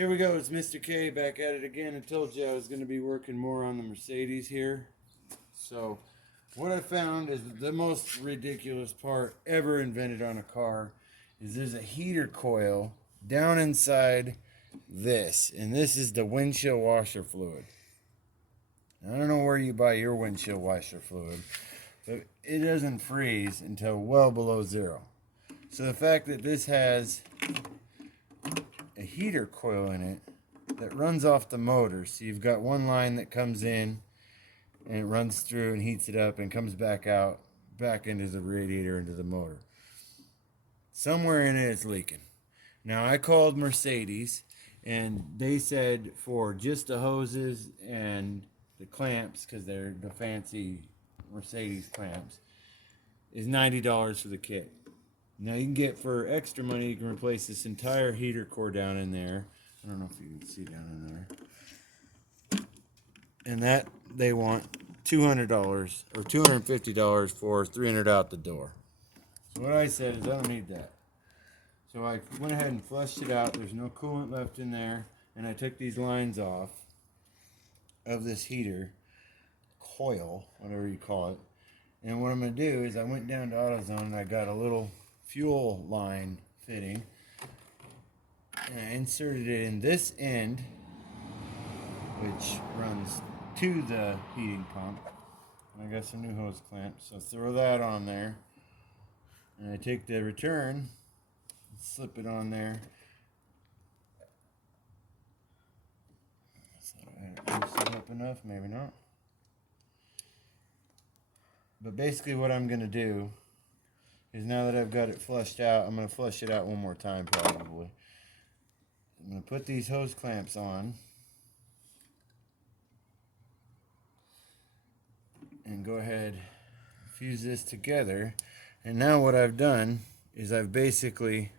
Here we go, it's Mr. K back at it again. I told you I was going to be working more on the Mercedes here. So, what I found is the most ridiculous part ever invented on a car is there's a heater coil down inside this. And this is the windshield washer fluid. I don't know where you buy your windshield washer fluid, but it doesn't freeze until well below zero. So the fact that this has a heater coil in it that runs off the motor. So you've got one line that comes in and it runs through and heats it up and comes back out, back into the radiator, into the motor. Somewhere in it it's leaking. Now I called Mercedes and they said for just the hoses and the clamps, because they're the fancy Mercedes clamps, is $90 for the kit. Now you can get, for extra money, you can replace this entire heater core down in there. I don't know if you can see down in there. And that they want $200 or $250 for 300 out the door. So what I said is I don't need that. So I went ahead and flushed it out. There's no coolant left in there. And I took these lines off of this heater coil, whatever you call it. And what I'm going to do is I went down to AutoZone and I got a little fuel line fitting and I inserted it in this end, which runs to the heating pump. And I got some new hose clamps, so throw that on there, and I take the return and slip it on there. So I had it loosened up enough, maybe not. But basically what I'm going to do is, now that I've got it flushed out, I'm going to flush it out one more time probably. I'm going to put these hose clamps on and go ahead and fuse this together. And now what I've done is I've basically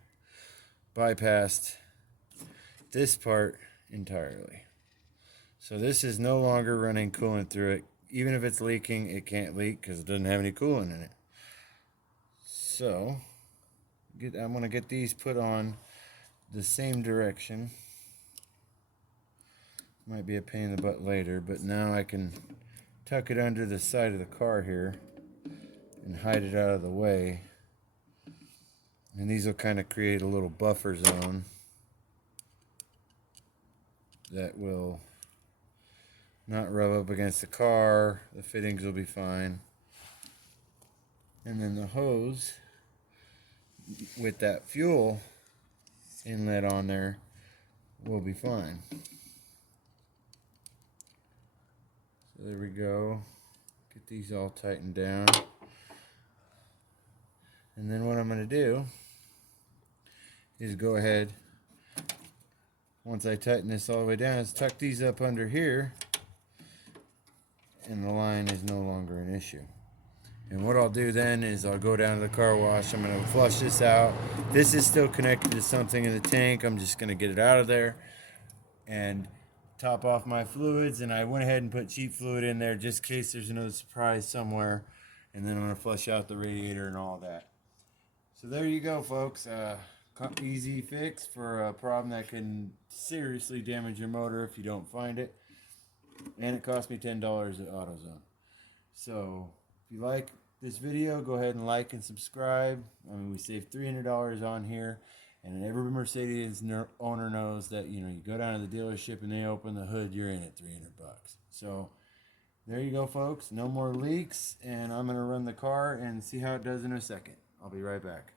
bypassed this part entirely. So this is no longer running coolant through it. Even if it's leaking, it can't leak because it doesn't have any coolant in it. So, I'm going to get these put on the same direction. Might be a pain in the butt later, but now I can tuck it under the side of the car here and hide it out of the way. And these will kind of create a little buffer zone that will not rub up against the car. The fittings will be fine. And then the hose with that fuel inlet on there will be fine. So there we go. Get these all tightened down. And then what I'm going to do is go ahead, once I tighten this all the way down, is tuck these up under here, and the line is no longer an issue. And what I'll do then is I'll go down to the car wash. I'm going to flush this out. This is still connected to something in the tank. I'm just going to get it out of there and top off my fluids. And I went ahead and put cheap fluid in there just in case there's another surprise somewhere. And then I'm going to flush out the radiator and all that. So there you go, folks. Easy fix for a problem that can seriously damage your motor if you don't find it. And it cost me $10 at AutoZone. So if you like this video, go ahead and like and subscribe. I mean, we saved $300 on here, and every Mercedes owner knows that, you know, you go down to the dealership and they open the hood, you're in at $300. So there you go, folks. No more leaks, and I'm going to run the car and see how it does in a second. I'll be right back.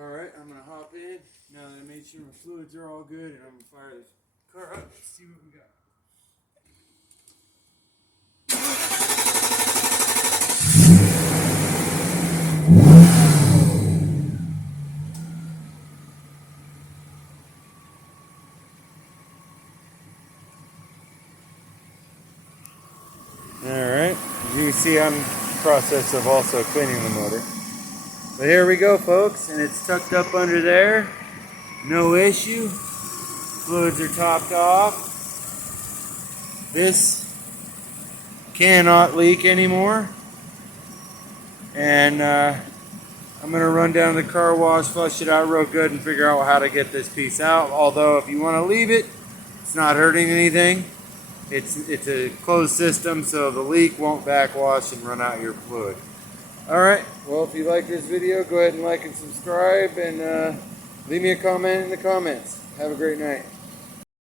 Alright, I'm going to hop in now that I made sure my fluids are all good, and I'm going to fire this car up and see what we got. Alright, as you can see, I'm in the process of also cleaning the motor. But here we go, folks, and it's tucked up under there. No issue. Fluids are topped off. This cannot leak anymore. And I'm going to run down to the car wash, flush it out real good, and figure out how to get this piece out. Although if you want to leave it, it's not hurting anything. It's a closed system, so the leak won't backwash and run out your fluid. Alright, well, if you like this video, go ahead and like and subscribe, and leave me a comment in the comments. Have a great night.